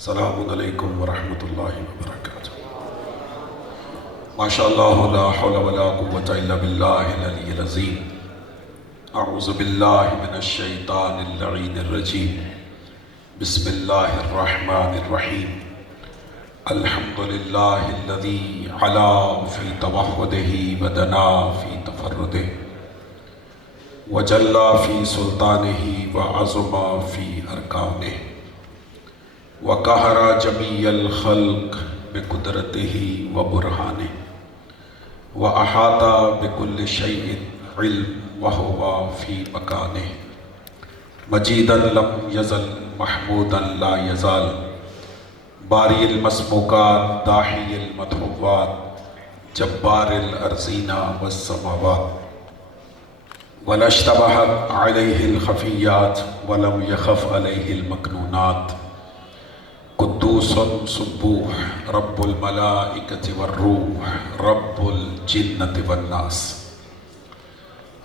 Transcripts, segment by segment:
السلام علیکم ورحمۃ اللہ وبرکاتہ۔ ماشاء اللہ لا حول ولا قوة الا باللہ العلی العظیم۔ اعوذ باللہ من الشیطان اللعین الرجیم۔ بسم اللہ الرحمن الرحیم۔ الحمد للہ الذی علا فی توحدہ ودنا فی تفردہ وجلا فی سلطانہ وعظم فی ارکانہ وقہر جمیع الخلق بقدرتہ وبرہانہ واحاط بکل شیء علم وہو فی مکانہ مجیدا لم یزل محمودا لا یزال باری المسموکات داحی المدحوات جبار الارضین والسماوات ولا اشتبہت علیہ الخفیات ولم یخف علیہ المکنونات قدوس سبوح رب الملائکۃ والروح رب الجنۃ والناس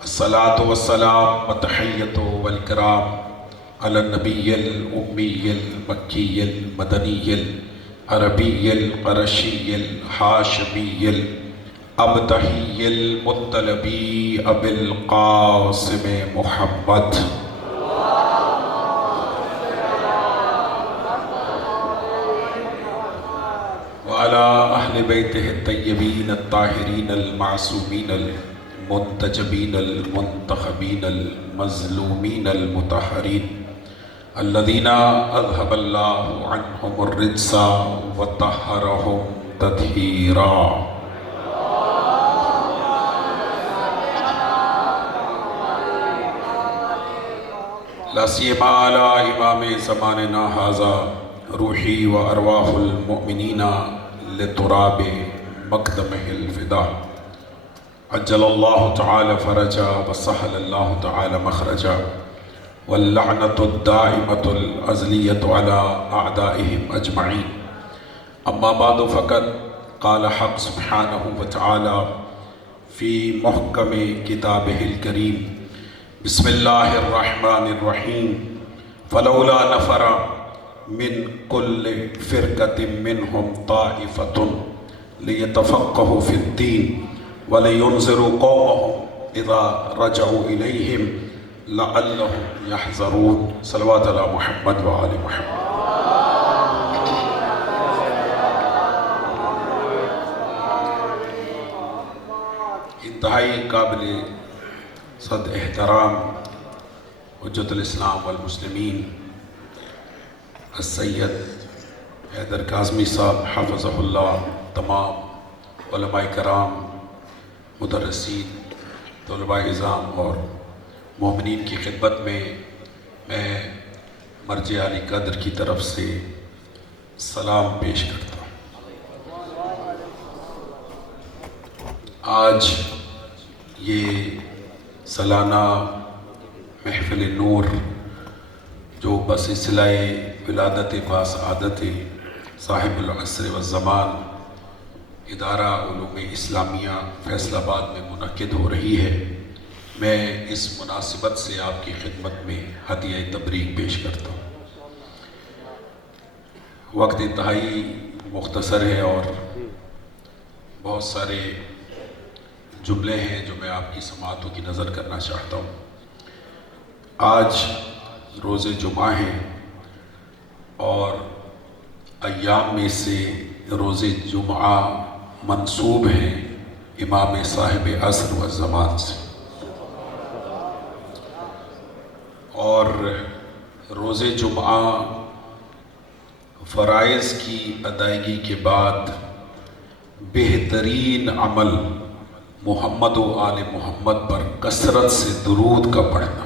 الصلاة والسلام والتحیۃ والکرام علی النبی الامی المکی المدنی العربی القرشی الحاشمی الابتحی المطلبی ابی القاسم محمد وعلى أهل بيته الطيبين الطاهرين المعصومين المنتجبين المنتخبين المظلومين المطهرين الذين أذهب الله عنهم الرجس وطهرهم تطهيرا لا سيما على إمام زماننا هذا روحی و ارواح المؤمنین لتراب مقدمہ الفدا عجل اللہ تعالی فرجا وسہل اللہ تعالی مخرجا واللعنۃ الدائمۃ الازلیۃ علی اعدائہم اجمعین اما بعد فقد قال حق سبحانہ وتعالی فی محکم کتابہ الکریم بسم اللہ الرحمن الرحیم فلولا نفر من كل فرقة منهم طائفة ليتفقهوا في الدين ولينذروا قومهم إذا رجعوا إليهم لعلهم يحذرون صلوات على محمد وآل محمد۔ انتہائی قابل صد احترام حجت الاسلام والمسلمین السید حیدر کاظمی صاحب حفظہ اللہ، تمام علماء کرام، مدرسین، طلباء اعظام اور مومنین کی خدمت میں مرجع علی قدر کی طرف سے سلام پیش کرتا ہوں۔ آج یہ سالانہ محفل نور جو بسلسلہ ولادت باسعادت صاحب العصر والزمان ادارہ علوم اسلامیہ فیصل آباد میں منعقد ہو رہی ہے، میں اس مناسبت سے آپ کی خدمت میں ہدیہ تبریک پیش کرتا ہوں۔ وقت انتہائی مختصر ہے اور بہت سارے جملے ہیں جو میں آپ کی سماعتوں کی نظر کرنا چاہتا ہوں۔ آج روز جمعہ ہے اور ایام میں سے روز جمعہ منسوب ہیں امام صاحب عصر و زمان سے، اور روز جمعہ فرائض کی ادائیگی کے بعد بہترین عمل محمد و آل محمد پر کثرت سے درود کا پڑھنا ہے۔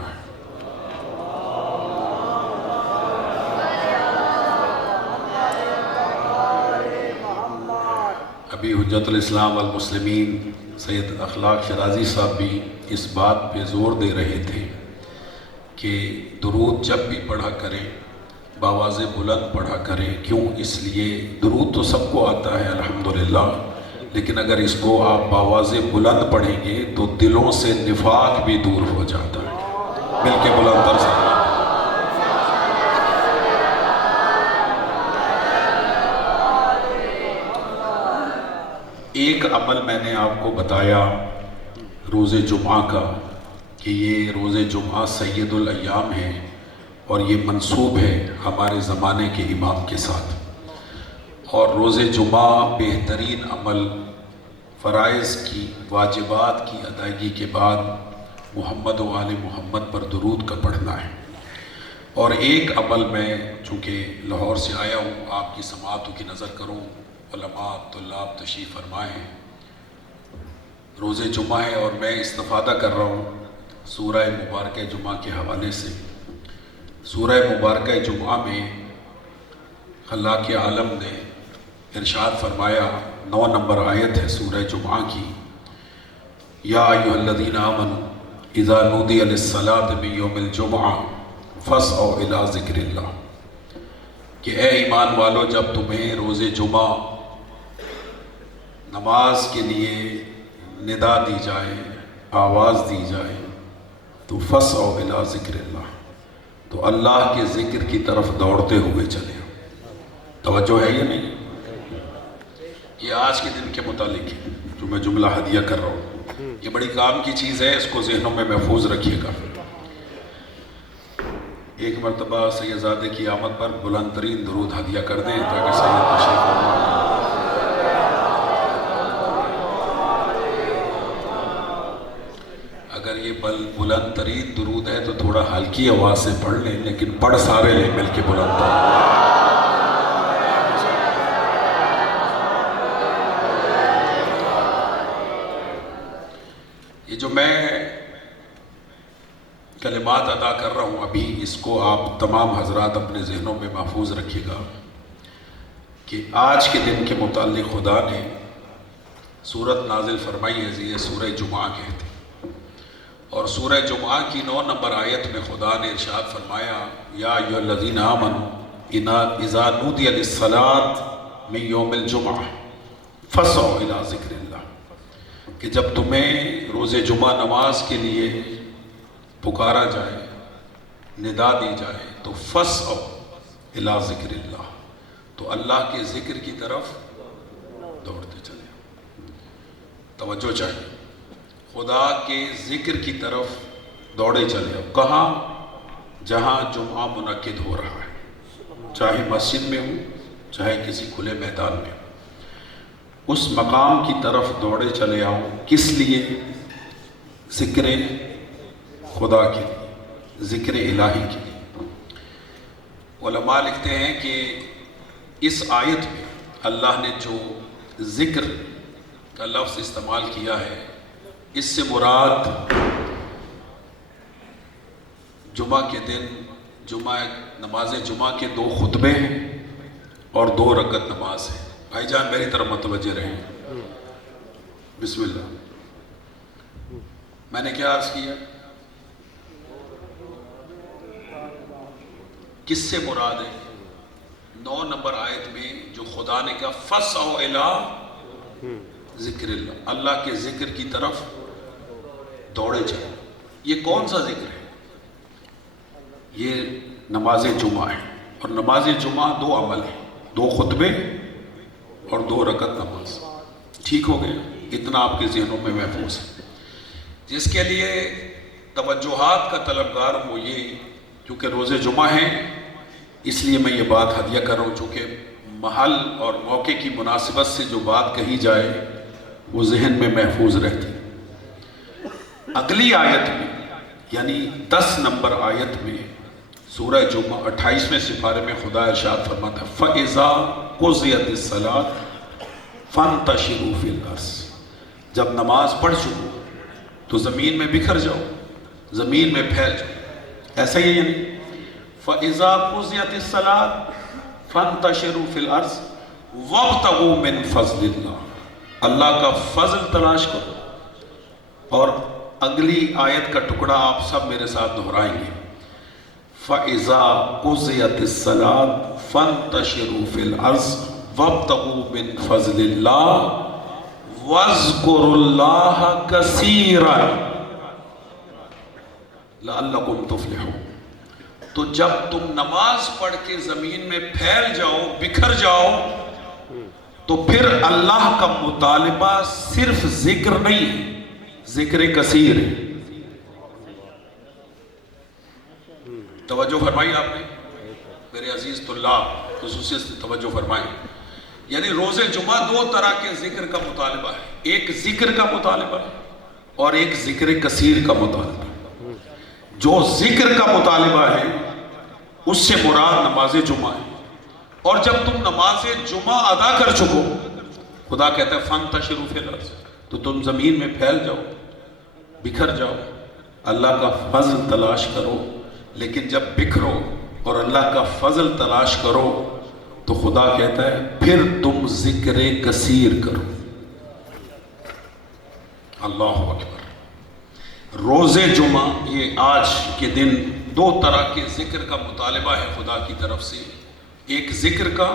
ابھی حجت الاسلام والمسلمین سید اخلاق شرازی صاحب بھی اس بات پہ زور دے رہے تھے کہ درود جب بھی پڑھا کریں باواز بلند پڑھا کریں۔ کیوں؟ اس لیے درود تو سب کو آتا ہے الحمدللہ، لیکن اگر اس کو آپ باواز بلند پڑھیں گے تو دلوں سے نفاق بھی دور ہو جاتا ہے۔ مل کے بلند تر سے عمل میں نے آپ کو بتایا روز جمعہ کا کہ یہ روز جمعہ سید الایام ہے اور یہ منسوب ہے ہمارے زمانے کے امام کے ساتھ، اور روز جمعہ بہترین عمل فرائض کی واجبات کی ادائیگی کے بعد محمد و آل محمد پر درود کا پڑھنا ہے۔ اور ایک عمل میں چونکہ لاہور سے آیا ہوں، آپ کی سماعتوں کی نظر کروں، علماء طلاب تشریف فرمائے ہیں، روز جمعہ ہے اور میں استفادہ کر رہا ہوں سورہ مبارکہ جمعہ کے حوالے سے۔ سورہ مبارکہ جمعہ میں خلاق عالم نے ارشاد فرمایا، 9 نمبر آیت ہے سورہ جمعہ کی، یا ایھا الذین آمنوا اذا نودی للصلاۃ من یوم الجمعہ فاسعوا الی ذکر اللہ، کہ اے ایمان والو جب تمہیں روز جمعہ نماز کے لیے ندا دی جائے، آواز دی جائے، تو فاسعوا الی ذکر اللہ، تو اللہ کے ذکر کی طرف دوڑتے ہوئے چلے۔ توجہ ہے یا نہیں؟ یہ آج کے دن کے متعلق ہے جو میں جملہ ہدیہ کر رہا ہوں، یہ بڑی کام کی چیز ہے، اس کو ذہنوں میں محفوظ رکھیے گا۔ ایک مرتبہ سیدزادے کی آمد پر بلند ترین درود ہدیہ کر دیں تاکہ سید تشریف فرمائیں۔ اگر یہ بلند ترین درود ہے تو تھوڑا ہلکی آواز سے پڑھ لیں، لیکن پڑھ سارے لیں مل کے بلند ترین۔ یہ جو میں کلمات ادا کر رہا ہوں ابھی، اس کو آپ تمام حضرات اپنے ذہنوں میں محفوظ رکھیے گا کہ آج کے دن کے متعلق خدا نے سورت نازل فرمائی ہے، یہ سورہ جمعہ کہتے ہیں، اور سورہ جمعہ کی 9 نمبر آیت میں خدا نے ارشاد فرمایا، یا ایھا الذین آمنوا اذا نودی للصلاۃ من یوم الجمعہ فاسعوا الی ذکر اللہ، کہ جب تمہیں روز جمعہ نماز کے لیے پکارا جائے، ندا دی جائے، تو فاسعوا الی ذکر اللہ، تو اللہ کے ذکر کی طرف دوڑتے چلے۔ توجہ چاہیے، خدا کے ذکر کی طرف دوڑے چلے۔ اب کہاں؟ جہاں جمعہ منعقد ہو رہا ہے، چاہے مسجد میں ہوں چاہے کسی کھلے میدان میں، اس مقام کی طرف دوڑے چلے آؤ۔ کس لیے؟ ذکر خدا کے لیے، ذکر الہی کے لیے۔ علماء لکھتے ہیں کہ اس آیت میں اللہ نے جو ذکر کا لفظ استعمال کیا ہے، اس سے مراد جمعہ کے دن نماز جمعہ کے 2 خطبے ہیں اور 2 رکعت نماز ہے۔ بھائی جان میری طرف متوجہ رہیں، بسم اللہ۔ میں نے کیا عرض کیا؟ کس سے مراد ہے؟ 9 نمبر آیت میں جو خدا نے کہا فاسعوا الی ذکر اللہ، اللہ کے ذکر کی طرف دوڑے چلے۔ یہ کون سا ذکر ہے؟ یہ نماز جمعہ ہے، اور نماز جمعہ 2 عمل ہیں، 2 خطبے اور 2 رکعت نماز۔ ٹھیک ہو گیا؟ اتنا آپ کے ذہنوں میں محفوظ ہے۔ جس کے لیے توجہات کا طلبگار وہ یہ، کیونکہ روز جمعہ ہے اس لیے میں یہ بات ہدیہ کر رہا ہوں، چونکہ محل اور موقع کی مناسبت سے جو بات کہی جائے وہ ذہن میں محفوظ رہتی۔ اگلی آیت میں یعنی 10 نمبر آیت میں سورہ جمعہ 28ویں سپارے میں خدا ارشاد فرماتا ہے، فَإِذَا قُضِيَتِ الصَّلَاةُ فَانْتَشِرُوا فِي الْأَرْضِ، جب نماز پڑھ چکو تو زمین میں بکھر جاؤ، زمین میں پھیل جاؤ۔ ایسا ہی یعنی فَإِذَا قُضِيَتِ الصَّلَاةُ فَانْتَشِرُوا فِي الْأَرْضِ وَابْتَغُوا مِنْ فَضْلِ اللَّهِ، اللہ کا فضل تلاش کرو۔ اور اگلی آیت کا ٹکڑا آپ سب میرے ساتھ دہرائیں گے، فَإِذَا قُضِيَتِ الصَّلَاةُ فَانْتَشِرُوا فِي الْأَرْضِ وَابْتَغُوا مِنْ فَضْلِ اللَّهِ وَاذْكُرُوا اللَّهَ كَثِيرًا لَعَلَّكُمْ تُفْلِحُونَ۔ تو جب تم نماز پڑھ کے زمین میں پھیل جاؤ، بکھر جاؤ، تو پھر اللہ کا مطالبہ صرف ذکر نہیں ہے، ذکر کثیر ہے۔ توجہ فرمائی آپ نے میرے عزیز طلاب، خصوصیت سے توجہ فرمائی۔ یعنی روز جمعہ دو طرح کے ذکر کا مطالبہ ہے، ایک ذکر کا مطالبہ ہے اور ایک ذکر کثیر کا مطالبہ ہے۔ جو ذکر کا مطالبہ ہے اس سے مراد نماز جمعہ ہے، اور جب تم نماز جمعہ ادا کر چکو، خدا کہتا ہے فانتشروا فی الارض، تو تم زمین میں پھیل جاؤ، بکھر جاؤ، اللہ کا فضل تلاش کرو۔ لیکن جب بکھرو اور اللہ کا فضل تلاش کرو تو خدا کہتا ہے پھر تم ذکر کثیر کرو۔ اللہ اکبر۔ روز جمعہ یہ آج کے دن دو طرح کے ذکر کا مطالبہ ہے خدا کی طرف سے، ایک ذکر کا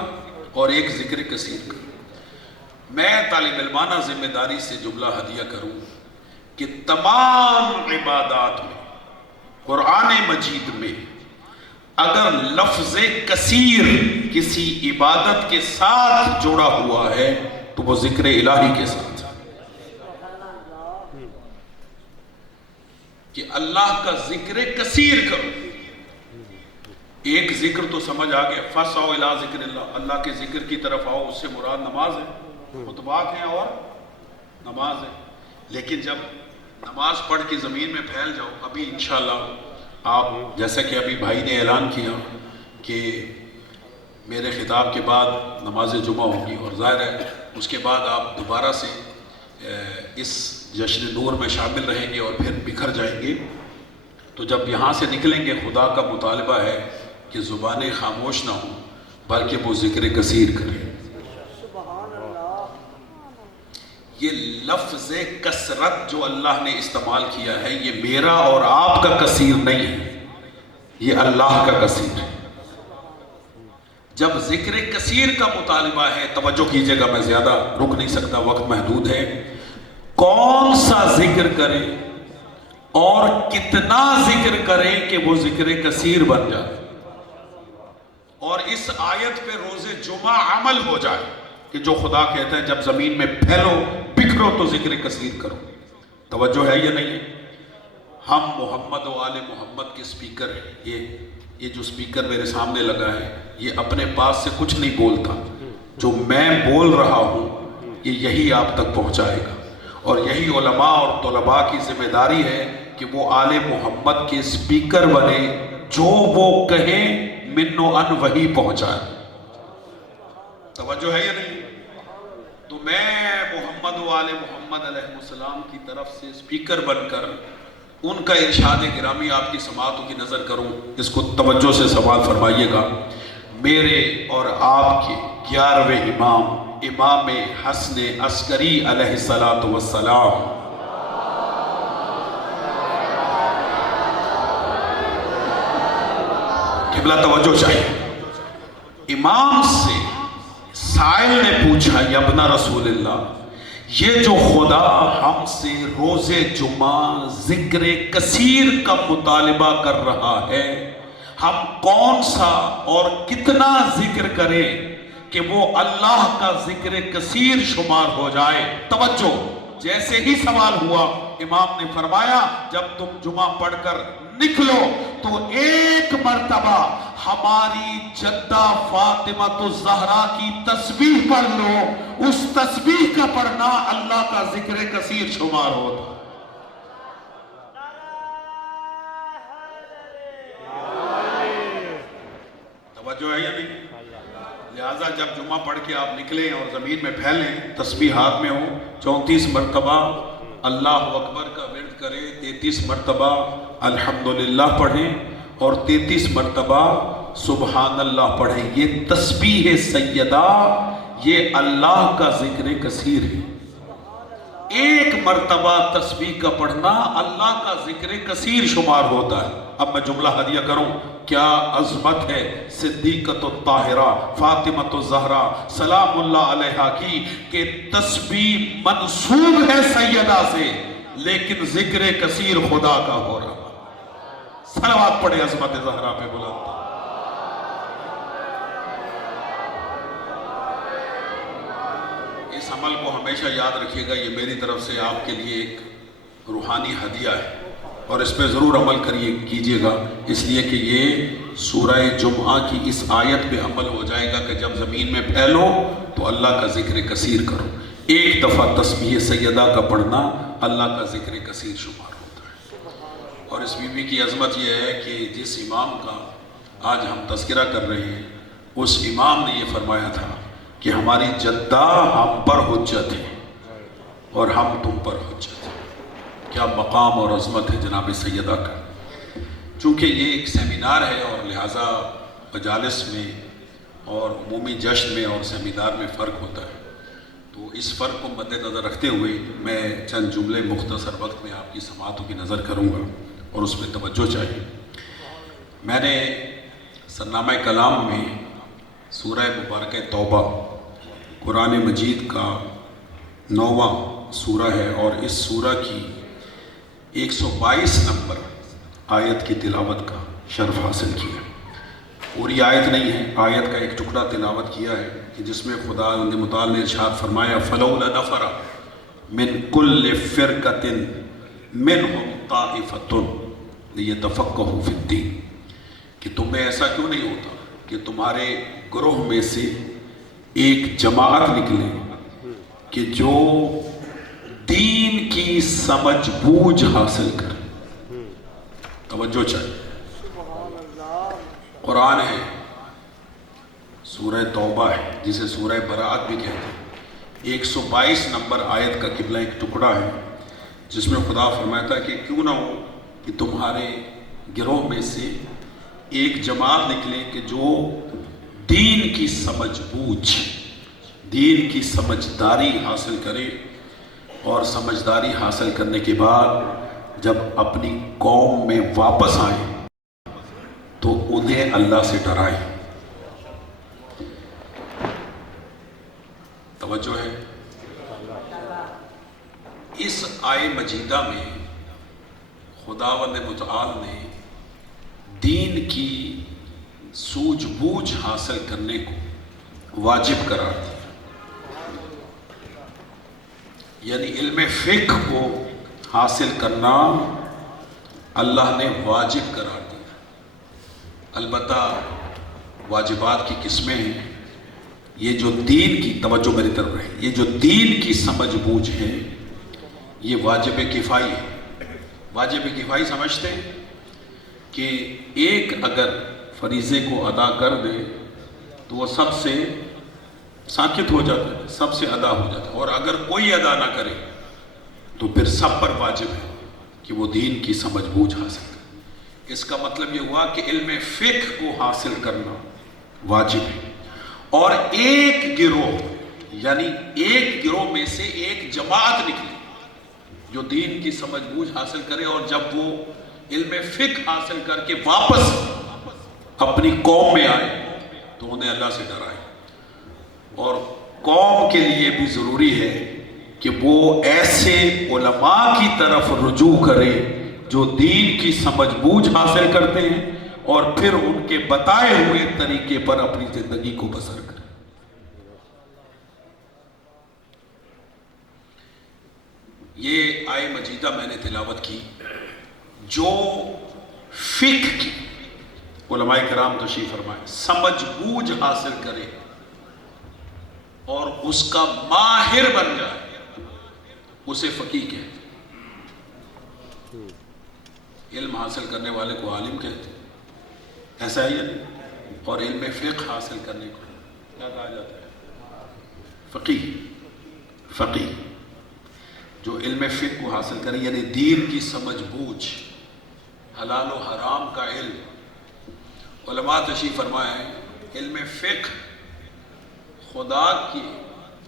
اور ایک ذکر کثیر کا۔ میں طالب علمانہ ذمہ داری سے جملہ ہدیہ کروں کہ تمام عبادات میں، قرآن مجید میں اگر لفظ کثیر کسی عبادت کے ساتھ جوڑا ہوا ہے تو وہ ذکر الہی کے ساتھ ہے، کہ اللہ کا ذکر کثیر کرو۔ ایک ذکر تو سمجھ آ گیا، فَاسْعَوْا إِلَىٰ ذِكْرِ اللَّهِ، اللہ کے ذکر کی طرف آؤ، اس سے مراد نماز ہے، خطبات ہیں اور نماز ہے۔ لیکن جب نماز پڑھ کے زمین میں پھیل جاؤ، ابھی انشاءاللہ آپ جیسا کہ ابھی بھائی نے اعلان کیا کہ میرے خطاب کے بعد نماز جمعہ ہوگی، اور ظاہر ہے اس کے بعد آپ دوبارہ سے اس جشن نور میں شامل رہیں گے اور پھر بکھر جائیں گے۔ تو جب یہاں سے نکلیں گے، خدا کا مطالبہ ہے کہ زبانیں خاموش نہ ہوں بلکہ وہ ذکر کثیر کریں۔ یہ لفظ کثرت جو اللہ نے استعمال کیا ہے، یہ میرا اور آپ کا کثیر نہیں ہے، یہ اللہ کا کثیر ہے۔ جب ذکر کثیر کا مطالبہ ہے، توجہ کیجئے گا، میں زیادہ رک نہیں سکتا، وقت محدود ہے۔ کون سا ذکر کرے اور کتنا ذکر کرے کہ وہ ذکر کثیر بن جائے، اور اس آیت پہ روز جمعہ عمل ہو جائے کہ جو خدا کہتا ہے جب زمین میں پھیلو بکھرو تو ذکر کثیر کرو۔ توجہ ہے یا نہیں ہے؟ ہم محمد و آل محمد کے سپیکر ہیں۔ یہ جو سپیکر میرے سامنے لگا ہے یہ اپنے پاس سے کچھ نہیں بولتا، جو میں بول رہا ہوں یہ یہی آپ تک پہنچائے گا، اور یہی علماء اور طلباء کی ذمہ داری ہے کہ وہ آل محمد کے سپیکر بنے، جو وہ کہیں من و ان وہی پہنچائے۔ توجہ ہے یا نہیں؟ تو میں محمد و آل محمد علیہ السلام کی طرف سے سپیکر بن کر ان کا ارشاد گرامی آپ کی سماعتوں کی نظر کروں، اس کو توجہ سے سماعت فرمائیے گا۔ میرے اور آپ کے 11ویں امام، امام حسن عسکری علیہ السلام، قبلہ توجہ چاہیے۔ امام سے سائل نے پوچھا، یا ابن رسول اللہ، یہ جو خدا ہم سے روز جمعہ ذکر کثیر کا مطالبہ کر رہا ہے، ہم کون سا اور کتنا ذکر کریں کہ وہ اللہ کا ذکر کثیر شمار ہو جائے؟ توجہ، جیسے ہی سوال ہوا امام نے فرمایا جب تم جمعہ پڑھ کر نکلو تو ایک مرتبہ ہماری جدہ فاطمہ الزہرا کی تسبیح پڑھ لو، اس تسبیح کا پڑھنا اللہ کا ذکر کثیر شمار ہوتا۔ توجہ ہے یا نہیں؟ لہٰذا جب جمعہ پڑھ کے آپ نکلیں اور زمین میں پھیلیں، تسبیح ہاتھ میں ہو، 34 مرتبہ اللہ اکبر کا ورد کریں، 33 مرتبہ الحمدللہ پڑھیں اور 33 مرتبہ سبحان اللہ پڑھیں۔ یہ تسبیح سیدہ، یہ اللہ کا ذکر کثیر ہے۔ ایک مرتبہ تسبیح کا پڑھنا اللہ کا ذکر کثیر شمار ہوتا ہے۔ اب میں جملہ ہدیہ کروں، کیا عظمت ہے صدیقۃ الطاہرہ فاطمۃ الزہرا سلام اللہ علیہا کی کہ تسبیح منسوب ہے سیدہ سے، لیکن ذکر کثیر خدا کا ہو رہا۔ صلوات پڑھے عظمت زہرا پہ بلند۔ اس عمل کو ہمیشہ یاد رکھیے گا، یہ میری طرف سے آپ کے لیے ایک روحانی ہدیہ ہے، اور اس پہ ضرور عمل کیجیے گا، اس لیے کہ یہ سورہ جمعہ کی اس آیت پہ عمل ہو جائے گا کہ جب زمین میں پھیلو تو اللہ کا ذکر کثیر کرو۔ ایک دفعہ تسبیح سیدہ کا پڑھنا اللہ کا ذکر کثیر شمار ہوتا ہے۔ اور اس بی بی کی عظمت یہ ہے کہ جس امام کا آج ہم تذکرہ کر رہے ہیں، اس امام نے یہ فرمایا تھا کہ ہماری جدہ ہم پر حجت ہے اور ہم تم پر حجت ہے۔ کیا مقام اور عظمت ہے جناب سیدہ کا۔ چونکہ یہ ایک سیمینار ہے اور لہٰذا مجالس میں اور عمومی جشن میں اور سیمینار میں فرق ہوتا ہے، تو اس فرق کو مد نظر رکھتے ہوئے میں چند جملے مختصر وقت میں آپ کی سماعتوں کی نظر کروں گا اور اس پہ توجہ چاہیے۔ میں نے سرنامہ کلام میں سورہ مبارکہ توبہ قرآن مجید کا 9واں سورہ ہے، اور اس سورہ کی 122 نمبر آیت کی تلاوت کا شرف حاصل کیا۔ پوری آیت نہیں ہے، آیت کا ایک ٹکڑا تلاوت کیا ہے کہ جس میں خدا متعال نے ارشاد فرمایا فَلَوْلَا نَفَرَ مِن كُلِّ فِرْقَةٍ مِّنْهُمْ طَائِفَةٌ لِيَتَفَقَّهُوا فِي الدِّينِ، کہ تمہیں ایسا کیوں نہیں ہوتا کہ تمہارے گروہ میں سے ایک جماعت نکلے کہ جو دین کی سمجھ بوجھ حاصل کرے۔ توجہ چاہیے، قرآن ہے، سورہ توبہ ہے جسے سورہ براءت بھی کہتے ہیں، 122 نمبر آیت کا قبلہ ایک ٹکڑا ہے جس میں خدا فرماتا ہے کہ کیوں نہ ہو کہ تمہارے گروہ میں سے ایک جماعت نکلے کہ جو دین کی سمجھ بوجھ، دین کی سمجھداری حاصل کرے، اور سمجھداری حاصل کرنے کے بعد جب اپنی قوم میں واپس آئیں تو انہیں اللہ سے ڈرائیں۔ توجہ ہے، اس آیے مجیدہ میں خداوند متعال نے دین کی سوجھ بوجھ حاصل کرنے کو واجب قرار دیا، یعنی علم فقہ کو حاصل کرنا اللہ نے واجب قرار دیا۔ البتہ واجبات کی قسمیں ہیں، یہ جو دین کی، توجہ میری طرف رہے، یہ جو دین کی سمجھ بوجھ ہے یہ واجب کفائی ہے۔ واجب کفائی سمجھتے ہیں کہ ایک اگر فریضے کو ادا کر دے تو وہ سب سے ساکت ہو جاتا ہے، سب سے ادا ہو جاتا ہے، اور اگر کوئی ادا نہ کرے تو پھر سب پر واجب ہے کہ وہ دین کی سمجھ بوجھ حاصل کرے۔ اس کا مطلب یہ ہوا کہ علم فقہ کو حاصل کرنا واجب ہے، اور ایک گروہ، یعنی ایک گروہ میں سے ایک جماعت نکلی جو دین کی سمجھ بوجھ حاصل کرے، اور جب وہ علم فقہ حاصل کر کے واپس اپنی قوم میں آئے تو انہیں اللہ سے ڈرائے۔ اور قوم کے لیے بھی ضروری ہے کہ وہ ایسے علماء کی طرف رجوع کرے جو دین کی سمجھ بوجھ حاصل کرتے ہیں اور پھر ان کے بتائے ہوئے طریقے پر اپنی زندگی کو بسر کرے۔ یہ آیے مجیدہ میں نے تلاوت کی، جو فقہ کی علماء کرام تشریف فرمائے سمجھ بوجھ حاصل کرے اور اس کا ماہر بن جائے اسے فقیہ کہتے ہیں۔ علم حاصل کرنے والے کو عالم کہتے ہیں، ایسا ہی ہے، اور علم فقہ حاصل کرنے کو کیا کہا جاتا ہے؟ فقیہ۔ فقیہ جو علم فقہ کو حاصل کرے، یعنی دین کی سمجھ بوجھ، حلال و حرام کا علم۔ علماء تشریف فرمائے علم فقہ خدا کی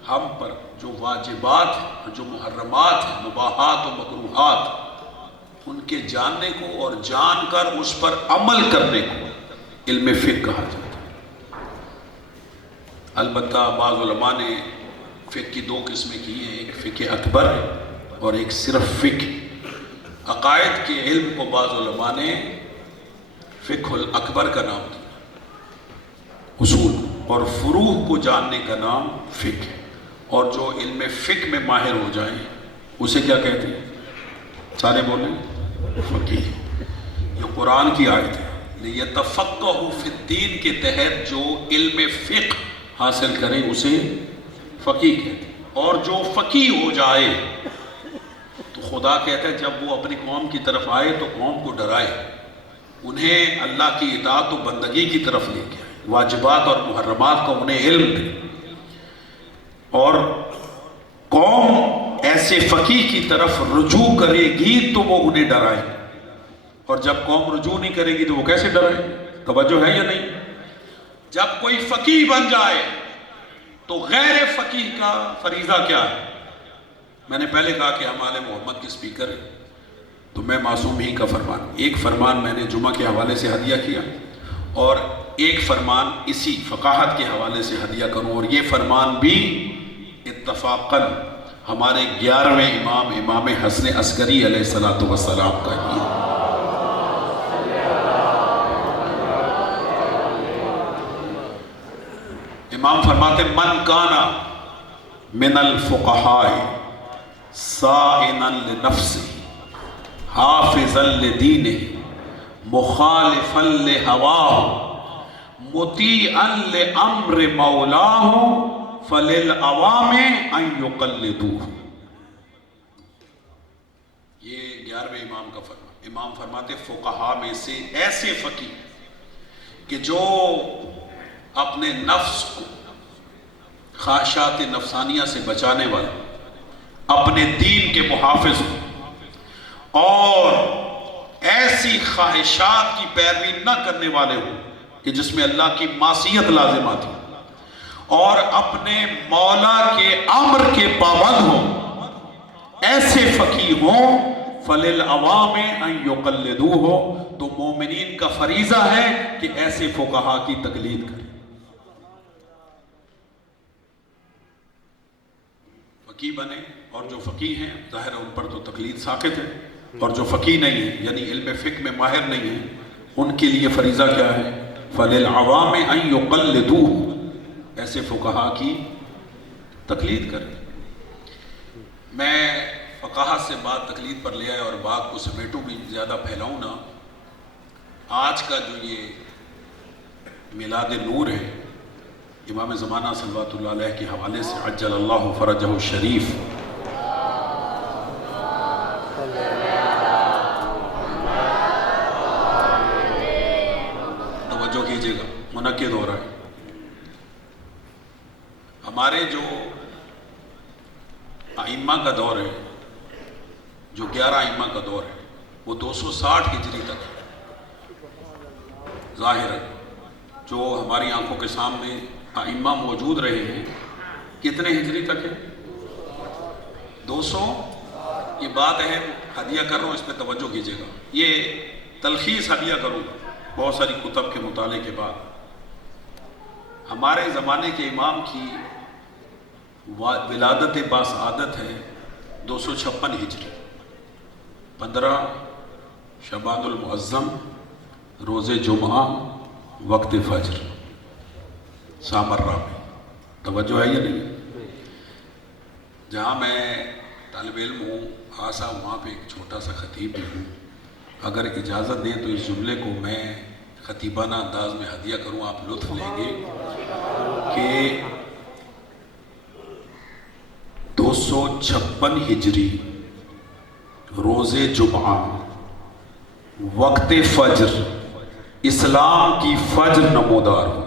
ہم پر جو واجبات ہیں، جو محرمات ہیں، مباحات و مکروہات، ان کے جاننے کو اور جان کر اس پر عمل کرنے کو علم فقہ کہا جاتا ہے۔ البتہ بعض علماء نے فقہ کی دو قسمیں کی ہیں، ایک فقہ اکبر اور ایک صرف فقہ۔ عقائد کے علم کو بعض علماء نے فقہ الاکبر کا نام دیا، اصول اور فروع کو جاننے کا نام فقہ ہے، اور جو علم فقہ میں ماہر ہو جائیں اسے کیا کہتے ہیں؟ سارے بولیں فقیہ۔ یہ قرآن کی آیت ہے، لِيَتَفَقَّهُ فِي الدِّينِ کے تحت جو علم فقہ حاصل کریں اسے فقیہ کہتے ہیں۔ اور جو فقیہ ہو جائے تو خدا کہتا ہے جب وہ اپنی قوم کی طرف آئے تو قوم کو ڈرائے، انہیں اللہ کی اطاعت و بندگی کی طرف لے کے آئے، واجبات اور محرمات کا انہیں علم دے، اور قوم ایسے فقیہ کی طرف رجوع کرے گی تو وہ انہیں ڈرائے، اور جب قوم رجوع نہیں کرے گی تو وہ کیسے ڈرائے؟ توجہ ہے یا نہیں؟ جب کوئی فقیہ بن جائے تو غیر فقیہ کا فریضہ کیا ہے؟ میں نے پہلے کہا کہ ہم آل محمد کے سپیکر ہیں تو میں معصوم ہی کا فرمان، ایک فرمان میں نے جمعہ کے حوالے سے ہدیہ کیا اور ایک فرمان اسی فقاہت کے حوالے سے ہدیہ کروں، اور یہ فرمان بھی اتفاقاً ہمارے 11ویں امام حسن عسکری علیہ السلام کا ہی ہے۔ امام فرماتے من کانا من الفقہاء سائنا لنفسہ حافظا لدینہ مخالفا لہواہ مطیعا لامر مولاہ فللعوام ان یقلدوہ۔ یہ 11ویں امام کا فرمان۔ امام فرماتے فقہاء میں سے ایسے فقیہ کہ جو اپنے نفس کو خواہشات نفسانیہ سے بچانے والے، اپنے دین کے محافظ ہوں اور ایسی خواہشات کی پیروی نہ کرنے والے ہوں کہ جس میں اللہ کی معصیت لازم آتی، اور اپنے مولا کے امر کے پابند ہوں، ایسے فقیہ ہوں فَلِلْعَوَامِ أَن يُقَلِّدُوهُ، تو مومنین کا فریضہ ہے کہ ایسے فقہاء کی تقلید کریں۔ فقیہ بنے، اور جو فقیہ ہیں ظاہر ہے ان پر تو تقلید ساقط ہے، اور جو فقیہ نہیں ہے یعنی علم فقہ میں ماہر نہیں ہے ان کے لیے فریضہ کیا ہے؟ فَلِلْعَوَامِ أَن يُقَلِّدُوهُ، ایسے فقہاء کی تقلید کریں۔ میں فقہاء سے بات تقلید پر لے آئے اور بات کو سمیٹوں بھی زیادہ پھیلاؤں نہ، آج کا جو یہ میلاد نور ہے امام زمانہ صلوات اللہ علیہ کے حوالے سے عجل اللہ فرجہ الشریف، توجہ کیجئے گا، منعقد ہو رہا ہے۔ ہمارے جو ائمہ کا دور ہے، جو 11 ائمہ کا دور ہے، وہ 260 ہجری تک ہے۔ ظاہر ہے جو ہماری آنکھوں کے سامنے ائمہ موجود رہے ہیں، کتنے ہجری تک ہے؟ 200۔ یہ بات ہے، ہدیہ کر رہا ہوں، اس پہ توجہ کیجئے گا، یہ تلخیص ہدیہ کروں بہت ساری کتب کے مطالعے کے بعد۔ ہمارے زمانے کے امام کی ولادت باسعادت ہے 256 ہجری، 15 شعبان المعظم، روز جمعہ، وقت فجر، سامرہ میں۔ توجہ ہے یا نہیں؟ جہاں میں طالب علم ہوں، آسا وہاں پہ ایک چھوٹا سا خطیب بھی ہوں، اگر اجازت دیں تو اس جملے کو میں خطیبانہ انداز میں ہدیہ کروں، آپ لطف لیں گے کہ 256 ہجری، روز جمعہ، وقت فجر، اسلام کی فجر نمودار ہوئی۔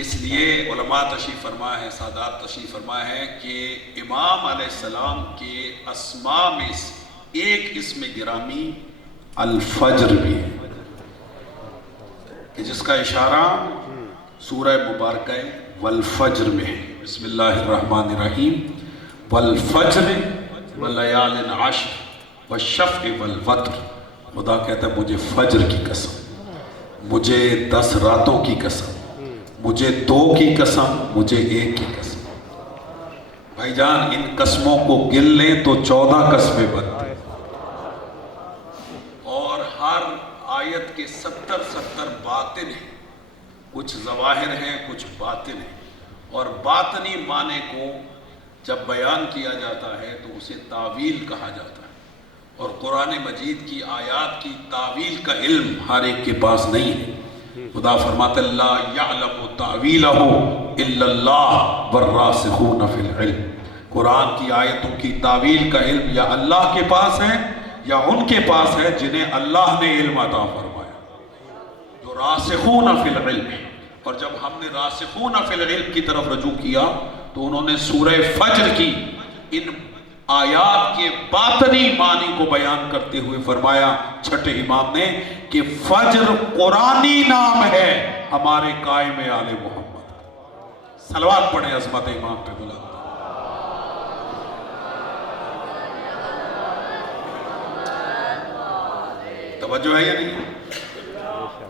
اس لیے علماء تشریف فرما ہے، سادات تشریف فرما ہے کہ امام علیہ السلام کے اسماء میں سے ایک اسم گرامی الفجر بھی ہے، کہ جس کا اشارہ سورہ مبارکہ والفجر میں ہے۔ بسم اللہ الرحمن الرحیم، والفجر ولیال عشر والشفع والوتر۔ خدا کہتا ہے مجھے فجر کی قسم، مجھے 10 راتوں کی قسم، مجھے 2 کی قسم، مجھے 1 کی قسم۔ بھائی جان ان قسموں کو گن لیں تو 14 قسمیں بنتے ہیں، اور ہر آیت کے 70 باطن ہیں کچھ ظواہر ہیں کچھ باطن ہیں، اور باطنی معنی کو جب بیان کیا جاتا ہے تو اسے تاویل کہا جاتا ہے، اور قرآن مجید کی آیات کی تاویل کا علم ہر ایک کے پاس نہیں ہے۔ خدا فرماتا ہے لا یعلم تاویلہ الا اللہ والراسخون فی العلم، قرآن کی آیتوں کی تاویل کا علم یا اللہ کے پاس ہے یا ان کے پاس ہے جنہیں اللہ نے علم عطا فرمایا، جو راسخون فی العلم۔ اور جب ہم نے راسخون فی العلم کی طرف رجوع کیا تو انہوں نے سورہ فجر کی ان آیات کے باطنی معنی کو بیان کرتے ہوئے فرمایا چھٹے امام نے کہ فجر قرآنی نام ہے ہمارے قائم آل محمد۔ صلوات پڑھیں عظمت امام پہ بلند۔ توجہ ہے یا نہیں؟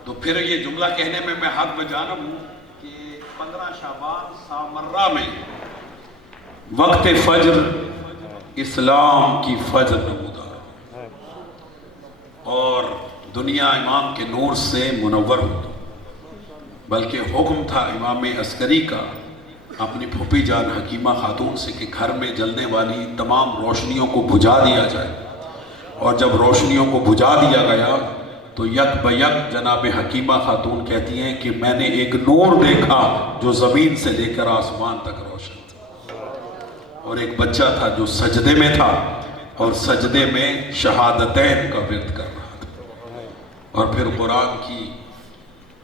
تو پھر یہ جملہ کہنے میں حق بجانب ہوں کہ 15 شعبان سامرہ میں وقت فجر اسلام کی فجر نمودار ہے اور دنیا امام کے نور سے منور ہوتی، بلکہ حکم تھا امام عسکری کا اپنی پھوپھی جان حکیمہ خاتون سے کہ گھر میں جلنے والی تمام روشنیوں کو بجھا دیا جائے، اور جب روشنیوں کو بجھا دیا گیا تو یک بیک جناب حکیمہ خاتون کہتی ہیں کہ میں نے ایک نور دیکھا جو زمین سے لے کر آسمان تک روشن تھا، اور ایک بچہ تھا جو سجدے میں تھا اور سجدے میں شہادتین کا ورد کر رہا تھا۔ اور پھر قرآن کی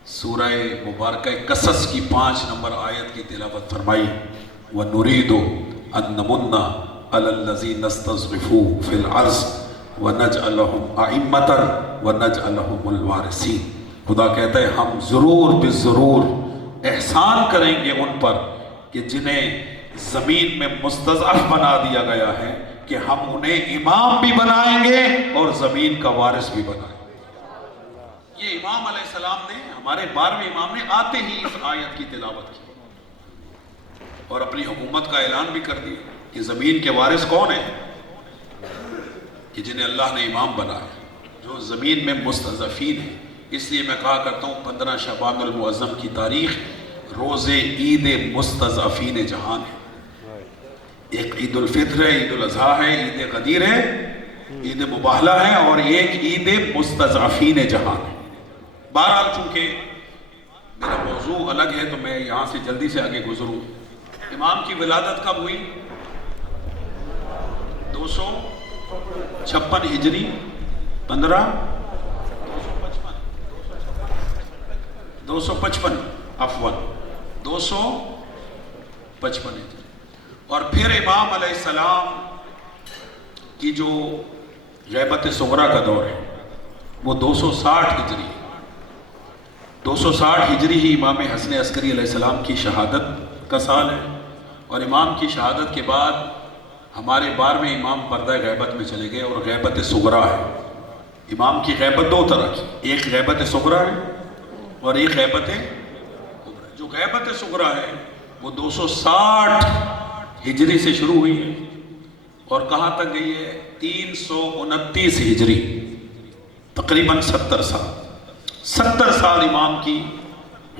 سورہ مبارکہ قصص کی 5 نمبر آیت کی تلاوت فرمائی وَنُرِيدُ أَن نَّمُنَّ عَلَى الَّذِينَ اسْتَضْعِفُوا فِي الْأَرْضِ وَنَجْعَلَهُمْ أَئِمَّةً وَنَجْعَلَهُمُ الْوَارِثِينَ، خدا کہتا ہے ہم ضرور بالضرور احسان کریں گے ان پر کہ جنہیں زمین میں مستضعف بنا دیا گیا ہے کہ ہم انہیں امام بھی بنائیں گے اور زمین کا وارث بھی بنائیں گے۔ یہ امام علیہ السلام نے، ہمارے 12ویں امام نے آتے ہی اس آیت کی تلاوت کی اور اپنی حکومت کا اعلان بھی کر دیا کہ زمین کے وارث کون ہیں، کہ جنہیں اللہ نے امام بنایا، جو زمین میں مستضعفین ہیں۔ اس لیے میں کہا کرتا ہوں 15 شعبان المعظم کی تاریخ روز عید مستضعفین جہان ہے۔ ایک عید الفطر ہے، عید الاضحیٰ ہے، عید غدیر ہے، عید مباہلہ ہے، اور ایک عید مستضعفین جہان ہے۔ بہرحال چونکہ میرا موضوع الگ ہے تو میں یہاں سے جلدی سے آگے گزروں۔ امام کی ولادت کب ہوئی؟ 256 ہجری 255 عفواً 255 ہجری، اور پھر امام علیہ السلام کی جو غیبت صغریٰ کا دور ہے وہ 260 ہجری ہے۔ 260 ہجری ہی امام حسن عسکری علیہ السلام کی شہادت کا سال ہے، اور امام کی شہادت کے بعد ہمارے 12ویں امام پردہ غیبت میں چلے گئے، اور غیبت صغریٰ ہے۔ امام کی غیبت 2 طرح کی، ایک غیبت صغریٰ ہے اور ایک غیبت کبریٰ۔ جو غیبت صغریٰ ہے وہ 260 ہجری سے شروع ہوئی ہے اور کہاں تک گئی ہے؟ 329 ہجری، تقریباً 70 سال امام کی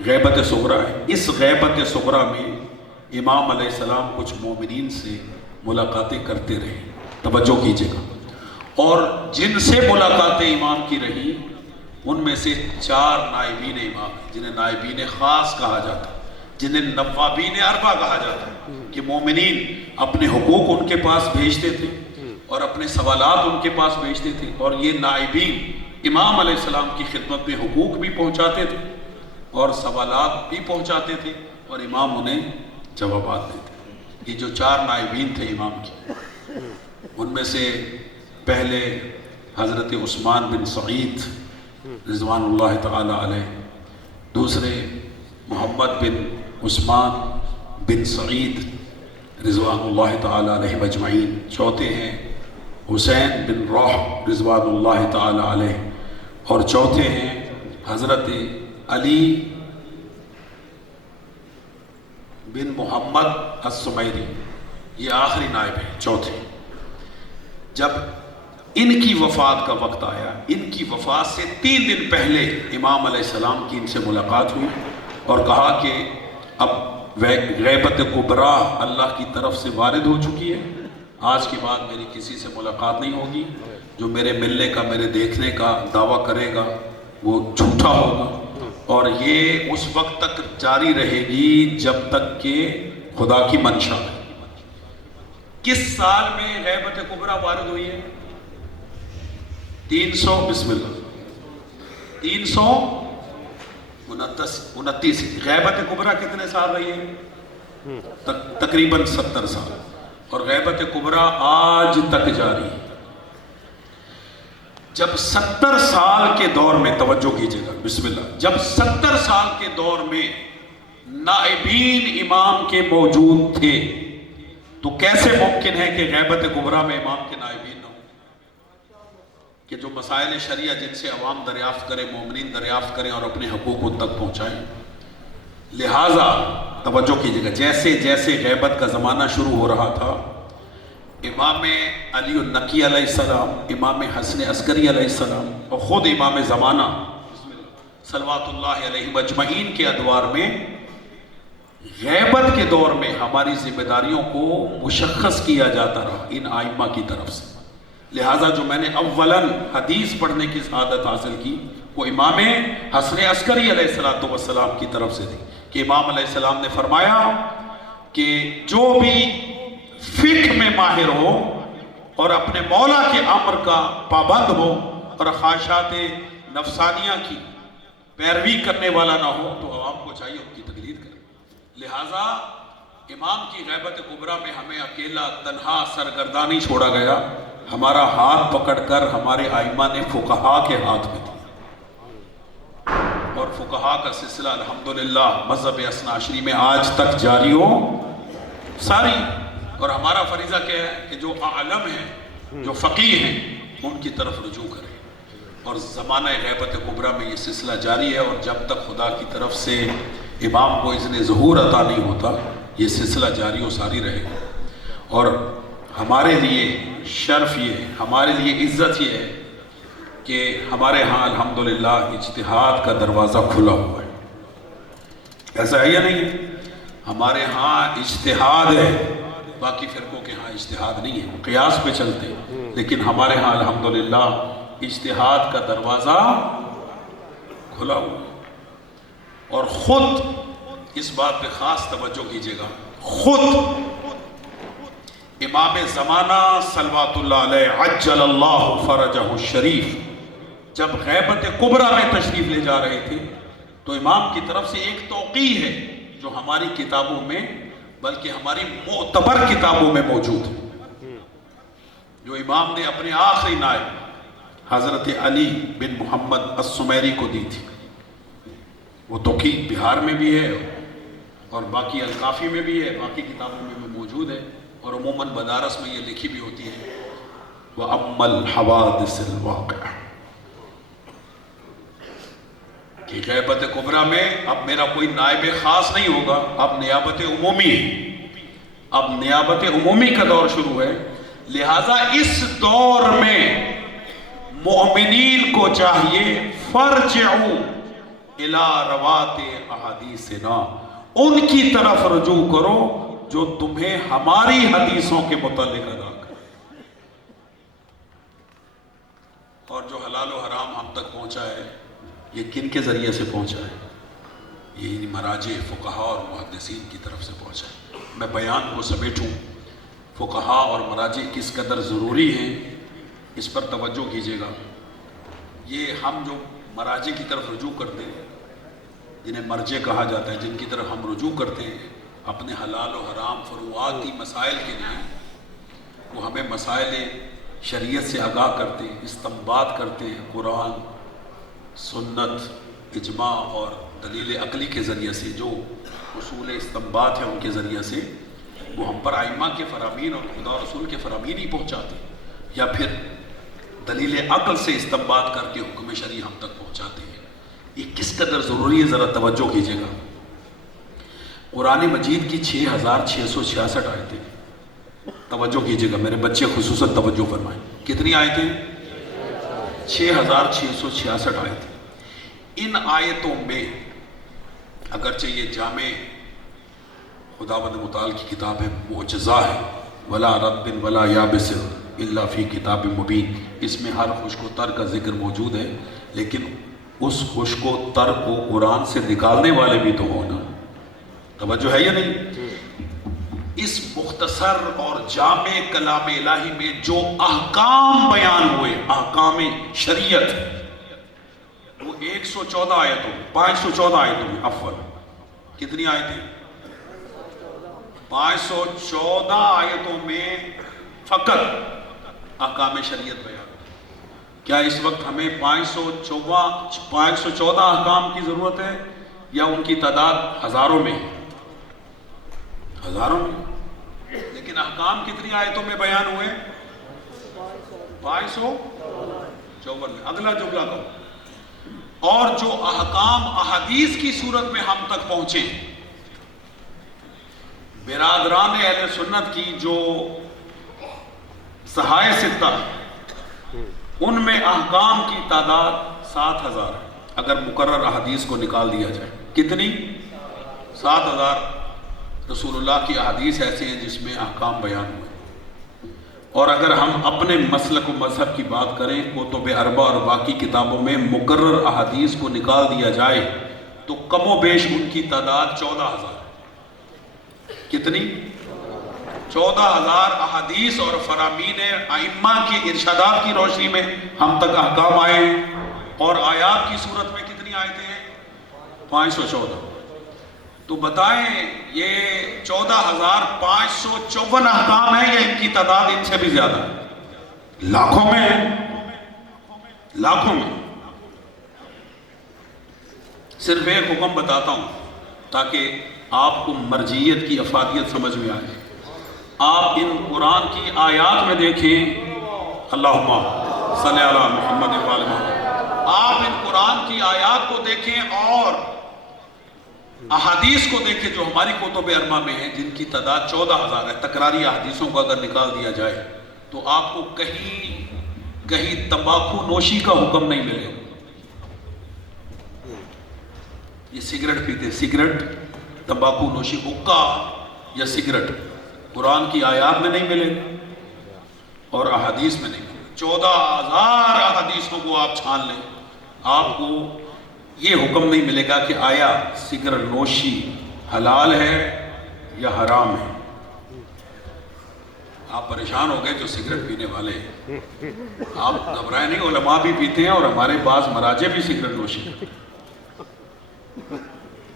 غیبت صغریٰ ہے۔ اس غیبت صغریٰ میں امام علیہ السلام کچھ مومنین سے ملاقاتیں کرتے رہے، توجہ کیجئے گا، اور جن سے ملاقاتیں امام کی رہی ان میں سے 4 نائبین امام ہیں جنہیں نائبین خاص کہا جاتا ہے، جنہیں نوابین اربع کہا جاتا ہے، کہ مومنین اپنے حقوق ان کے پاس بھیجتے تھے اور اپنے سوالات ان کے پاس بھیجتے تھے، اور یہ نائبین امام علیہ السلام کی خدمت میں حقوق بھی پہنچاتے تھے اور سوالات بھی پہنچاتے تھے، اور امام انہیں جوابات دیتے تھے۔ یہ جو 4 نائبین تھے امام کے، ان میں سے پہلے حضرت عثمان بن سعید رضوان اللہ تعالی علیہ، دوسرے محمد بن عثمان بن سعید رضوان اللہ تعالی علیہ مجمعین، چوتھے ہیں حسین بن روح رضوان اللہ تعالی علیہ، اور چوتھے ہیں حضرت علی بن محمد السمیری، یہ آخری نائب ہیں، چوتھے۔ جب ان کی وفات کا وقت آیا، ان کی وفات سے 3 دن پہلے امام علیہ السلام کی ان سے ملاقات ہوئی، اور کہا کہ اب غیبت کبریٰ اللہ کی طرف سے وارد ہو چکی ہے، آج کے بعد میری کسی سے ملاقات نہیں ہوگی، جو میرے ملنے کا میرے دیکھنے کا دعویٰ کرے گا وہ جھوٹا ہوگا، اور یہ اس وقت تک جاری رہے گی جب تک کہ خدا کی منشا ہے۔ کس سال میں غیبت کبریٰ وارد ہوئی ہے؟ 329۔ غیبت کبریٰ کتنے سال رہی ہے؟ تقریباً 70 سال، اور غیبت کبریٰ آج تک جاری ہے۔ جب 70 سال کے دور میں، توجہ کیجئے گا، بسم اللہ، جب 70 سال کے دور میں نائبین امام کے موجود تھے تو کیسے ممکن ہے کہ غیبت کبریٰ میں امام کے نائبین نہ ہوں؟ کہ جو مسائل شریعہ جن سے عوام دریافت کریں، مومنین دریافت کریں اور اپنے حقوق ان تک پہنچائیں۔ لہٰذا توجہ کیجئے گا، جیسے جیسے غیبت کا زمانہ شروع ہو رہا تھا، امام علی النقی علیہ السلام، امام حسن عسکری علیہ السلام، اور خود امام زمانہ صلوات اللہ علیہ مجمعین کے ادوار میں غیبت کے دور میں ہماری ذمہ داریوں کو مشخص کیا جاتا رہا ان ائمہ کی طرف سے۔ لہٰذا جو میں نے اولاً حدیث پڑھنے کی سعادت حاصل کی وہ امام حسن عسکری علیہ السلام کی طرف سے تھی، کہ امام علیہ السلام نے فرمایا کہ جو بھی فقہ میں ماہر ہو اور اپنے مولا کے امر کا پابند ہو اور خواہشات نفسانیہ کی پیروی کرنے والا نہ ہو تو عوام کو چاہیے ان کی تقلید کرے۔ لہٰذا امام کی غیبت کبریٰ میں ہمیں اکیلا تنہا سرگردانی چھوڑا گیا، ہمارا ہاتھ پکڑ کر ہمارے ائمہ نے فقہاء کے ہاتھ میں دیا، اور فقہاء کا سلسلہ الحمدللہ مذہب اثنا عشری میں آج تک جاری ہو ساری، اور ہمارا فریضہ کیا ہے کہ جو عالم ہیں، جو فقیہ ہیں، ان کی طرف رجوع کریں، اور زمانہ غیبت کبریٰ میں یہ سلسلہ جاری ہے، اور جب تک خدا کی طرف سے امام کو اذن ظہور عطا نہیں ہوتا یہ سلسلہ جاری و ساری رہے گا۔ اور ہمارے لیے شرف یہ ہے، ہمارے لیے عزت یہ ہے کہ ہمارے ہاں الحمدللہ اجتہاد کا دروازہ کھلا ہوا ہے۔ ایسا ہے یا نہیں ہے؟ ہمارے ہاں اجتہاد ہے، باقی فرقوں کے ہاں اجتہاد نہیں ہے، وہ قیاس پہ چلتے ہیں، لیکن ہمارے ہاں الحمدللہ اجتہاد کا دروازہ کھلا ہوا ہے۔ اور خود اس بات پہ خاص توجہ کیجئے گا، خود امام زمانہ صلوات اللہ علیہ عجل اللہ فرجہ الشریف جب غیبت کبریٰ میں تشریف لے جا رہے تھے تو امام کی طرف سے ایک توقیع ہے جو ہماری کتابوں میں بلکہ ہماری معتبر کتابوں میں موجود ہے، جو امام نے اپنے آخری نائب حضرت علی بن محمد السمیری کو دی تھی۔ وہ توقیع بہار میں بھی ہے اور باقی الکافی میں بھی ہے، باقی کتابوں میں بھی موجود ہے، اور عموماً مدارس میں یہ لکھی بھی ہوتی ہے، وَأَمَّا الْحَوَادِثِ الْوَاقِعَةِ، کہ غیبت کبریٰ میں اب میرا کوئی نائب خاص نہیں ہوگا، اب نیابت عمومی ہے، اب نیابت عمومی کا دور شروع ہے۔ لہٰذا اس دور میں مومنین کو چاہیے فَرْجِعُوا إِلَىٰ رَوَاتِ أَحَادِيثِنَا، ان کی طرف رجوع کرو جو تمہیں ہماری حدیثوں کے متعلق ادا کرے، اور جو حلال و حرام ہم تک پہنچا ہے یہ کن کے ذریعے سے پہنچا ہے؟ یہ مراجع فقہاء اور محدثین کی طرف سے پہنچا ہے۔ میں بیان کو سمیٹوں، فقہاء اور مراجع کس قدر ضروری ہیں اس پر توجہ کیجئے گا۔ یہ ہم جو مراجع کی طرف رجوع کرتے ہیں، جنہیں مرجع کہا جاتا ہے، جن کی طرف ہم رجوع کرتے ہیں اپنے حلال و حرام فروعاتی مسائل کے لیے، وہ ہمیں مسائل شریعت سے آگاہ کرتے ہیں، استنباط کرتے ہیں، قرآن، سنت، اجماع اور دلیل عقلی کے ذریعے سے، جو اصول استنباط ہیں ان کے ذریعے سے وہ ہم پر ائمہ کے فرامین اور خدا و رسول کے فرامین ہی پہنچاتے ہیں، یا پھر دلیل عقل سے استنباط کر کے حکم شرعی ہم تک پہنچاتے ہیں۔ یہ کس قدر ضروری ہے ذرا توجہ کیجئے گا۔ قرآن مجید کی 6666 آیتیں، توجہ کیجئے گا میرے بچے خصوصاً توجہ فرمائیں، کتنی آیتیں؟ 6666 آیتیں۔ ان آیتوں میں اگرچہ یہ جامع خداوند متعال کی کتاب ہے، معجزہ ہے، ولا رب ولا یابس الا فی کتاب مبین، اس میں ہر خشک و تر کا ذکر موجود ہے، لیکن اس خشک و تر کو قرآن سے نکالنے والے بھی تو ہونا، توجہ ہے یا نہیں؟ اس مختصر اور جامع کلام الہی میں جو احکام بیان ہوئے، احکام شریعت، وہ 114 آیتوں 514 آیتوں میں، افضل کتنی آیتیں؟ 514 آیتوں میں فقط احکام شریعت بیان۔ کیا اس وقت ہمیں 514 احکام کی ضرورت ہے یا ان کی تعداد ہزاروں میں؟ ہزاروں میں۔ لیکن احکام کتنی آیتوں میں بیان ہوئے؟ 554 میں۔ اگلا جملہ کہو، اور جو احکام احادیث کی صورت میں ہم تک پہنچے، برادران اہل سنت کی جو صحائے ستہ، ان میں احکام کی تعداد 7000 ہے، اگر مقرر احادیث کو نکال دیا جائے۔ کتنی؟ 7000 رسول اللہ کی احادیث ایسے ہیں جس میں احکام بیان ہوئے۔ اور اگر ہم اپنے مسلک و مذہب کی بات کریں، کتب اربع اور باقی کتابوں میں مقرر احادیث کو نکال دیا جائے تو کم و بیش ان کی تعداد 14000 ہے۔ کتنی؟ 14000 احادیث اور فرامین ائمہ کی ارشادات کی روشنی میں ہم تک احکام آئے، اور آیات کی صورت میں کتنی آیتیں ہیں؟ 514۔ تو بتائیں یہ 14554 احکام ہیں یا ان کی تعداد ان سے بھی زیادہ ہے؟ لاکھوں میں ہے، لاکھوں میں۔ صرف ایک حکم بتاتا ہوں تاکہ آپ کو مرجعیت کی افادیت سمجھ میں آئے۔ آپ ان قرآن کی آیات میں دیکھیں، اللہم صلی علی محمد و آل محمد، آپ ان قرآن کی آیات کو دیکھیں اور احادیث کو دیکھیں جو ہماری کتب اربع میں ہیں، جن کی تعداد 14000 ہے۔ تکراری احادیثوں کو اگر نکال دیا جائے تو آپ کو کہیں تمباکو نوشی کا حکم نہیں ملے۔ یہ سگریٹ پیتے، سگریٹ، تمباکو نوشی، حقہ یا سگریٹ قرآن کی آیات میں نہیں ملے اور احادیث میں نہیں ملے۔ 14000 احادیثوں کو آپ چھان لیں، آپ کو یہ حکم نہیں ملے گا کہ آیا سگریٹ نوشی حلال ہے یا حرام ہے۔ آپ پریشان ہو گئے جو سگریٹ پینے والے ہیں، آپ گھبرائے نہیں، علماء بھی پیتے ہیں اور ہمارے بعض مراجع بھی سگریٹ نوشی۔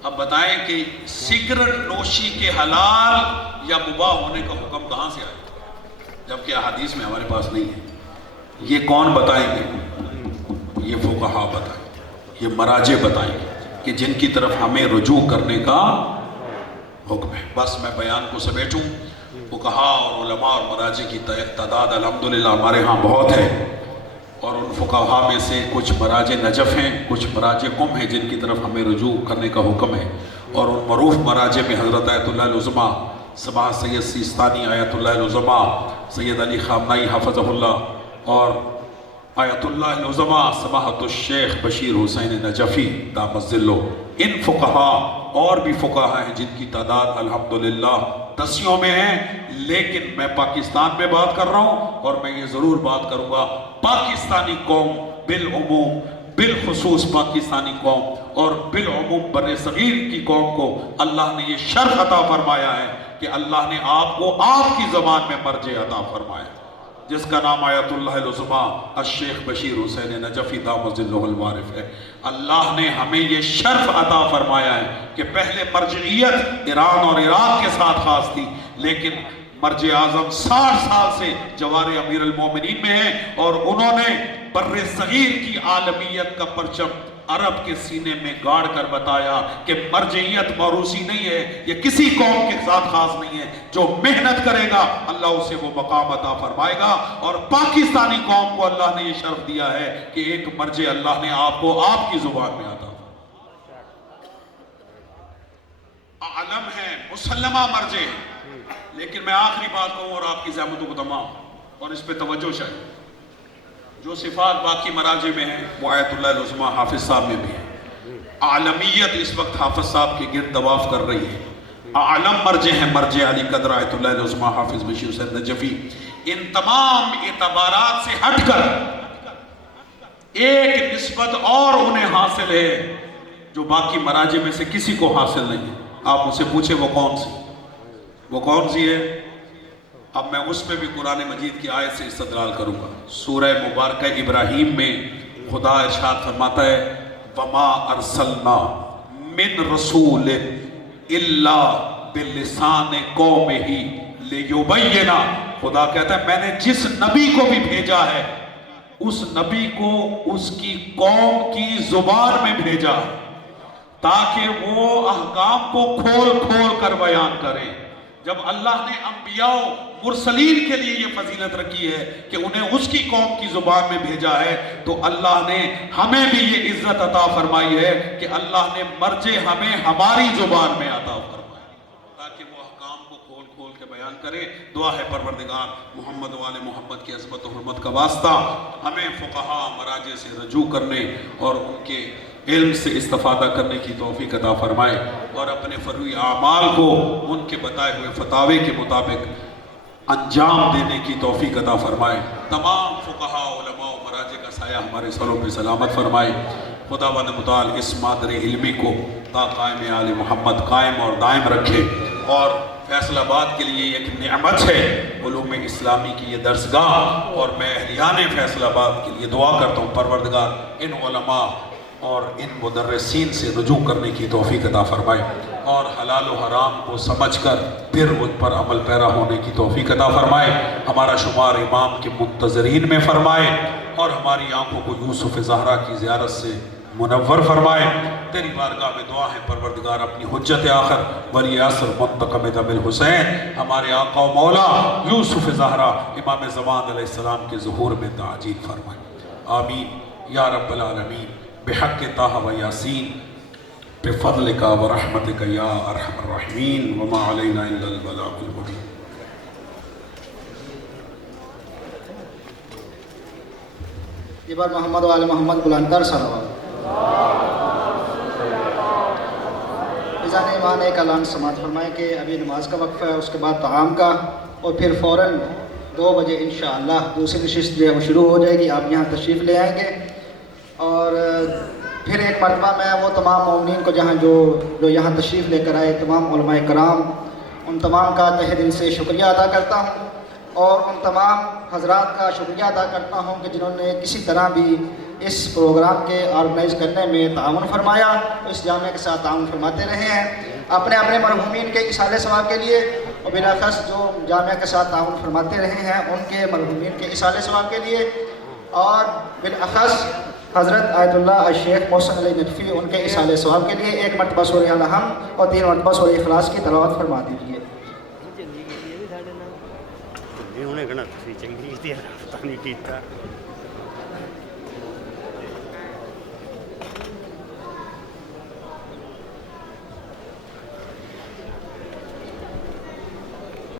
اب بتائیں کہ سگریٹ نوشی کے حلال یا مباح ہونے کا حکم کہاں سے آیا، جبکہ احادیث میں ہمارے پاس نہیں ہے؟ یہ کون بتائیں گے؟ یہ فقہاء بتائیں، یہ مراجع بتائیں گے کہ جن کی طرف ہمیں رجوع کرنے کا حکم ہے۔ بس میں بیان کو سمیٹوں، فقہاء اور علماء اور مراجع کی تعداد الحمدللہ ہمارے ہاں بہت ہے، اور ان فقہاء میں سے کچھ مراجع نجف ہیں، کچھ مراجع قم ہیں جن کی طرف ہمیں رجوع کرنے کا حکم ہے، اور ان معروف مراجع میں حضرت آیت اللہ العظمہ سماحت سید سیستانی آیت اللہ العظمہ، سید علی خامنائی حفظہ اللہ، اور آیت اللہ العظمہ سماحت الشیخ بشیر حسین نجفی دامت ظلہ۔ ان فقہاء اور بھی فقہاء ہیں جن کی تعداد الحمدللہ دسیوں میں ہیں، لیکن میں پاکستان میں بات کر رہا ہوں، اور میں یہ ضرور بات کروں گا پاکستانی قوم بالعموم، بالخصوص پاکستانی قوم اور بالعموم بر صغیر کی قوم کو اللہ نے یہ شرف عطا فرمایا ہے کہ اللہ نے آپ کو آپ کی زبان میں مرجع عطا فرمایا، جس کا نام آیت اللہ العظمہ الشیخ بشیر حسین نجفی دامت ظلہ الوارف ہے۔ اللہ نے ہمیں یہ شرف عطا فرمایا ہے کہ پہلے مرجعیت ایران اور عراق کے ساتھ خاص تھی، لیکن مرجع اعظم 60 سال سے جوار امیر المومنین میں ہیں، اور انہوں نے بر صغیر کی عالمیت کا پرچم عرب کے سینے میں گاڑ کر بتایا کہ مرجعیت موروثی نہیں ہے، یہ کسی قوم کے ساتھ خاص نہیں ہے، جو محنت کرے گا اللہ اسے وہ مقام عطا فرمائے گا۔ اور پاکستانی قوم کو اللہ نے یہ شرف دیا ہے کہ ایک مرجع اللہ نے آپ کو آپ کی زبان میں عطا عالم ہے، مسلمہ مرجع ہے۔ لیکن میں آخری بات کہوں اور آپ کی زحمتوں کو تمام، اور اس پہ توجہ چاہیے، جو صفات باقی مراجع میں ہیں وہ آیت اللہ العظمہ حافظ صاحب میں بھی ہیں، عالمیت اس وقت حافظ صاحب کے گرد طواف کر رہی ہے. عالم مرجع ہیں، مرجع علی قدر آیت اللہ العظمیٰ حافظ بشیر حسین نجفی. ان تمام اعتبارات سے ہٹ کر ایک نسبت اور انہیں حاصل ہے جو باقی مراجع میں سے کسی کو حاصل نہیں ہے. آپ مجھ سے پوچھیں وہ کون سی ہے؟ اب میں اس پہ بھی قرآن مجید کی آیت سے استدلال کروں گا. سورہ مبارکہ ابراہیم میں خدا ارشاد فرماتا ہے وَمَا أَرْسَلْنَا مِن رَسُولٍ إِلَّا بِلِسَانِ قَوْمِهِ لِيُبَيِّنَ. خدا کہتا ہے میں نے جس نبی کو بھی بھیجا ہے اس نبی کو اس کی قوم کی زبان میں بھیجا تاکہ وہ احکام کو کھول کھول کر بیان کریں. جب اللہ نے انبیاء و مرسلین کے لیے یہ فضیلت رکھی ہے کہ انہیں اس کی قوم کی زبان میں بھیجا ہے تو اللہ نے ہمیں بھی یہ عزت عطا فرمائی ہے کہ اللہ نے مرجع ہمیں ہماری زبان میں عطا فرمایا تاکہ وہ احکام کو کھول کھول کے بیان کرے. دعا ہے پروردگار محمد و آل محمد کی عظمت و حرمت کا واسطہ ہمیں فقہاء مراجع سے رجوع کرنے اور ان کے علم سے استفادہ کرنے کی توفیق عطا فرمائے اور اپنے فروعی اعمال کو ان کے بتائے ہوئے فتاوے کے مطابق انجام دینے کی توفیق عطا فرمائے. تمام فقہاء علماء و مراجع کا سایہ ہمارے سروں پہ سلامت فرمائے. خداوند متعال اس مادر علمی کو تا قائم آل محمد قائم اور دائم رکھے اور فیصل آباد کے لیے ایک نعمت ہے علوم اسلامی کی یہ درسگاہ اور میں اہلیان فیصل آباد کے لیے دعا کرتا ہوں پروردگار ان علماء اور ان مدرسین سے رجوع کرنے کی توفیق عطا فرمائے اور حلال و حرام کو سمجھ کر پھر ان پر عمل پیرا ہونے کی توفیق عطا فرمائے. ہمارا شمار امام کے منتظرین میں فرمائے اور ہماری آنکھوں کو یوسف زہرا کی زیارت سے منور فرمائے. تیری بارگاہ میں دعا ہے پروردگار اپنی حجت آخر ولی عصر منتقم دم الحسین ہمارے آقا و مولا یوسف زہرا امام زمان علیہ السلام کے ظہور میں تعجیل فرمائے. آمین یا رب العالمین بحق طہ و یاسین بفضلک و رحمتک یا ارحم الراحمین وما علینا الا البلاغ المبین. یہ بار محمد و آل محمد بلندر صلوات. میزان ایمان ایک اعلان سماعت فرمائے کہ ابھی نماز کا وقفہ ہے، اس کے بعد طعام کا اور پھر فوراً 2 بجے انشاءاللہ دوسری نشست جو ہے وہ شروع ہو جائے گی. آپ یہاں تشریف لے آئیں گے اور پھر ایک مرتبہ میں وہ تمام مومنین کو جو یہاں تشریف لے کر آئے تمام علماء کرام ان تمام کا تہ دل سے شکریہ ادا کرتا ہوں اور ان تمام حضرات کا شکریہ ادا کرتا ہوں کہ جنہوں نے کسی طرح بھی اس پروگرام کے آرگنائز کرنے میں تعاون فرمایا، اس جامعہ کے ساتھ تعاون فرماتے رہے ہیں اپنے اپنے مرحومین کے اصالِ ثواب کے لیے اور بالاخص جو جامعہ کے ساتھ تعاون فرماتے رہے ہیں ان کے مرحومین کے اصالِ ثواب کے لیے اور بالاخص حضرت آیت اللہ الشیخ محسن علی نجفی ان کے اصالِ ثواب کے لیے 1 مرتبہ سورہ الحمد اور 3 مرتبہ سورہ اخلاص کی تلاوت فرما دیجیے. انہیں کہنا تسی چنگی تھی پتہ نہیں کیتا